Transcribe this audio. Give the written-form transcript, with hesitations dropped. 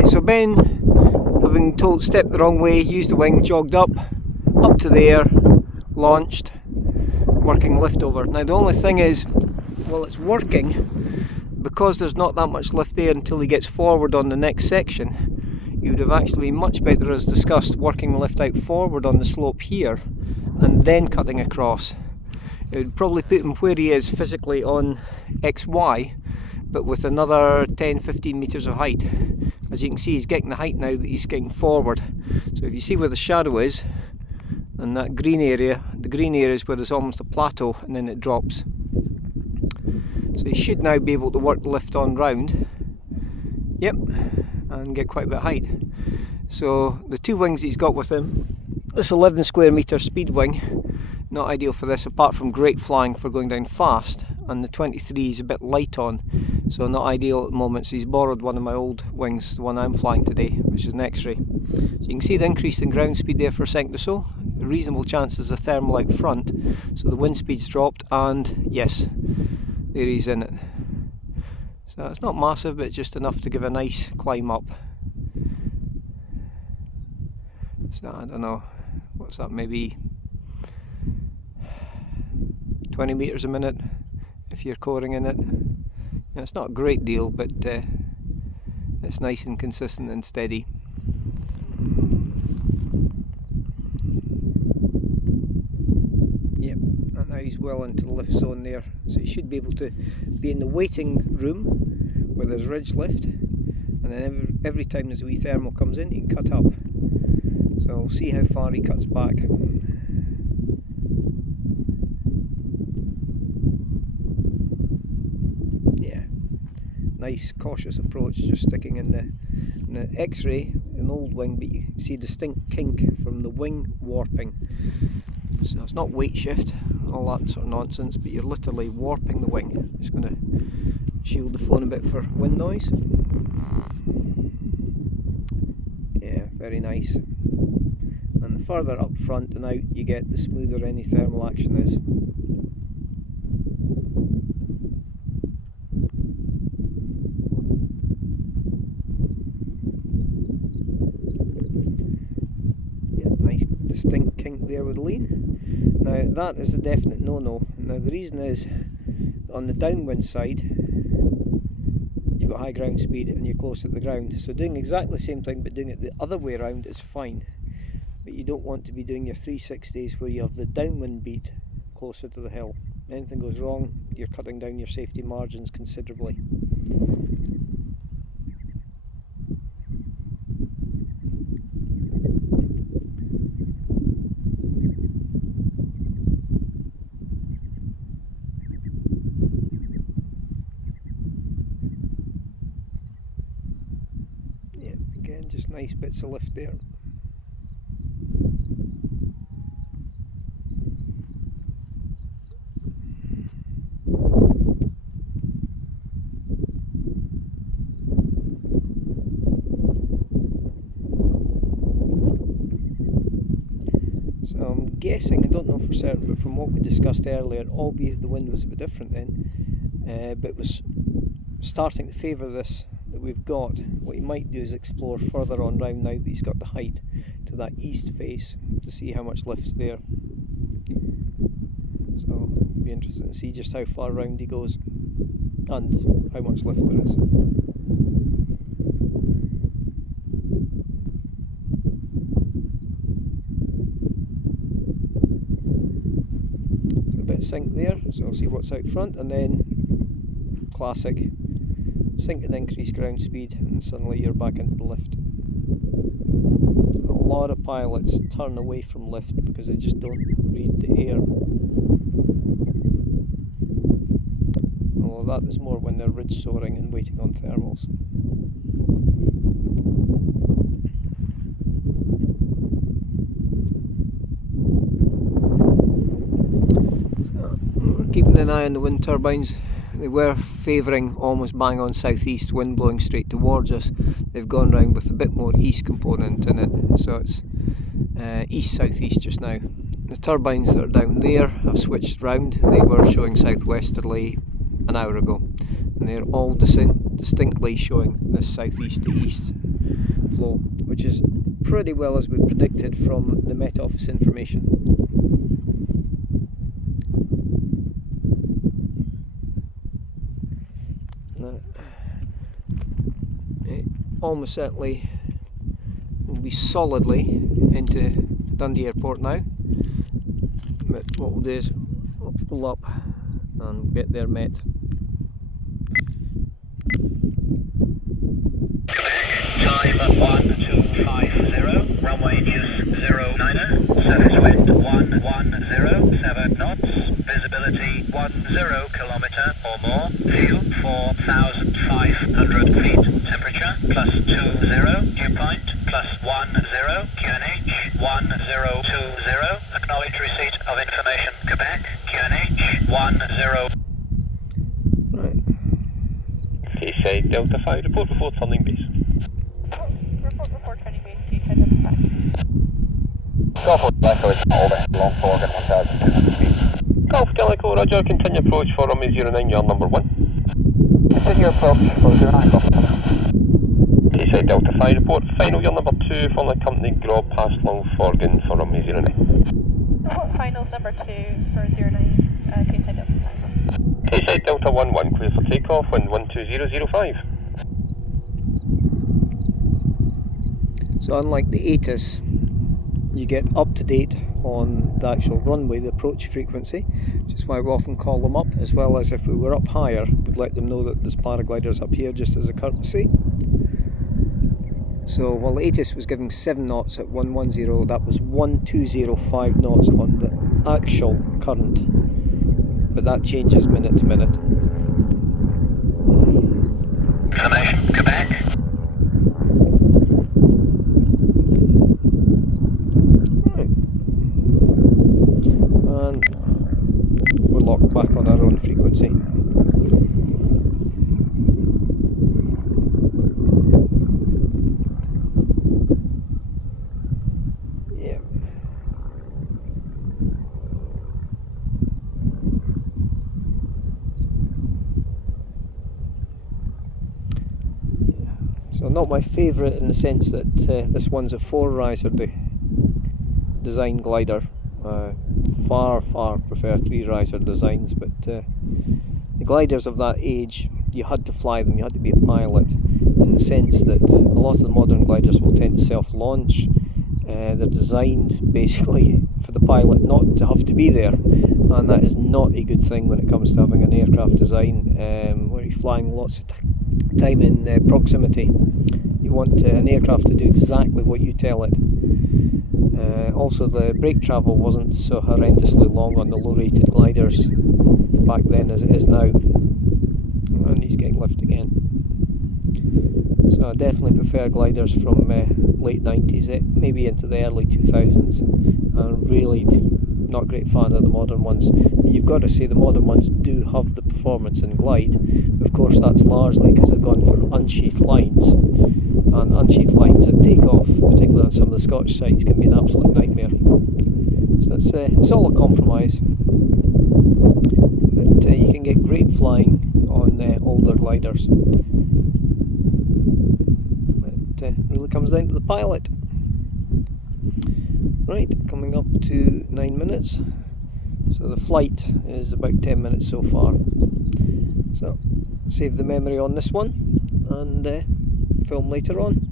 Right, so Ben, having told step the wrong way, used the wing, jogged up to there, launched, working lift over. Now the only thing is, well, it's working, because there's not that much lift there until he gets forward on the next section. It would have actually been much better, as discussed, working the lift out forward on the slope here and then cutting across. It would probably put him where he is physically on XY, but with another 10-15 metres of height. As you can see, he's getting the height now that he's skiing forward. So if you see where the shadow is, and that green area, the green area is where there's almost a plateau and then it drops. So he should now be able to work the lift on round. Yep, and get quite a bit of height. So the two wings he's got with him, this 11 square metre speed wing, not ideal for this, apart from great flying for going down fast, and the 23 is a bit light on, so not ideal at the moment. So he's borrowed one of my old wings, the one I'm flying today, which is an X-ray. So you can see the increase in ground speed there for a second or so. A reasonable chance there's a thermal out front, so the wind speed's dropped, and yes, there he's in it. So it's not massive, but just enough to give a nice climb up. So I don't know, what's that, maybe 20 metres a minute if you're coring in it. It's not a great deal, but it's nice and consistent and steady. Yep, and now he's well into the lift zone there, so he should be able to be in the waiting room where there's ridge lift, and then every time there's a wee thermal comes in, you can cut up. So we'll see how far he cuts back. Yeah, nice cautious approach, just sticking in the X-ray, an old wing, but you see a distinct kink from the wing warping. So it's not weight shift, all that sort of nonsense, but you're literally warping the wing. I'm just going to shield the phone a bit for wind noise. Yeah, very nice. And the further up front and out you get, the smoother any thermal action is. Yeah, nice distinct kink there with the lean. Now that is a definite no-no. Now the reason is, on the downwind side you've got high ground speed and you're close to the ground, so doing exactly the same thing but doing it the other way around is fine. But you don't want to be doing your 360s where you have the downwind beat closer to the hill. Anything goes wrong, you're cutting down your safety margins considerably. Yeah, again, just nice bits of lift there. So I'm guessing, I don't know for certain, but from what we discussed earlier, albeit the wind was a bit different then, but it was starting to favour this that we've got. What he might do is explore further on round now that he's got the height to that east face to see how much lift's there. So it'll be interesting to see just how far round he goes and how much lift there is. Sink there, so I'll see what's out front, and then classic sink and increase ground speed, and suddenly you're back into the lift. A lot of pilots turn away from lift because they just don't read the air. Although that is more when they're ridge soaring and waiting on thermals. Keeping an eye on the wind turbines. They were favouring almost bang on southeast, wind blowing straight towards us. They've gone round with a bit more east component in it, so it's east-southeast just now. The turbines that are down there have switched round. They were showing southwesterly an hour ago, and they're all distinctly showing this southeast to east. flow, which is pretty well as we predicted from the Met Office information. Now, it almost certainly will be solidly into Dundee Airport now, but what we'll do is we'll pull up and get there Met. Time 1250, runway news 09er, surface wind 110, 7 knots, visibility 10 kilometre or more, fuel 4,500 feet, temperature +20, dew point +10, QNH 1020, acknowledge receipt of information, Quebec, QNH 10. Right. Quayside Delta 5, report before turning base. Report before turning base, Quayside Delta 5. Golf Echo is over, long Forgan 1200 feet. Golf Calico, roger, continue approach for runway 09, yard number 1. Continue approach for 09, Golf Echo. Quayside Delta 5, report final year number 2, following company Grob past Long Forgan for runway 09. Report finals number 2 for 09, Quayside Delta 5. Quayside Delta 11, clear for takeoff, wind 12005. So unlike the ATIS, you get up to date on the actual runway, the approach frequency, which is why we often call them up, as well as if we were up higher, we'd let them know that there's paragliders up here just as a courtesy. So while the ATIS was giving 7 knots at 110, that was 1205 knots on the actual current, but that changes minute to minute. Information, Quebec. And we're locked back on our own frequency. Yeah. So not my favourite in the sense that this one's a 4-riser design glider. Far prefer 3-riser designs, but the gliders of that age, you had to fly them, you had to be a pilot, in the sense that a lot of the modern gliders will tend to self-launch. They're designed basically for the pilot not to have to be there, and that is not a good thing when it comes to having an aircraft design where you're flying lots of time in proximity. You want an aircraft to do exactly what you tell it. Also, the brake travel wasn't so horrendously long on the low-rated gliders back then as it is now. And he's getting lift again. So I definitely prefer gliders from late 90s, maybe into the early 2000s. I'm really not a great fan of the modern ones. But you've got to say the modern ones do have the performance in glide. Of course, that's largely because they've gone for unsheathed lines. And unsheathed lines at takeoff, particularly on some of the Scottish sites, can be an absolute nightmare. So it's all a compromise. But you can get great flying on older gliders. But it really comes down to the pilot. Right, coming up to 9 minutes. So the flight is about 10 minutes so far. So save the memory on this one and film later on.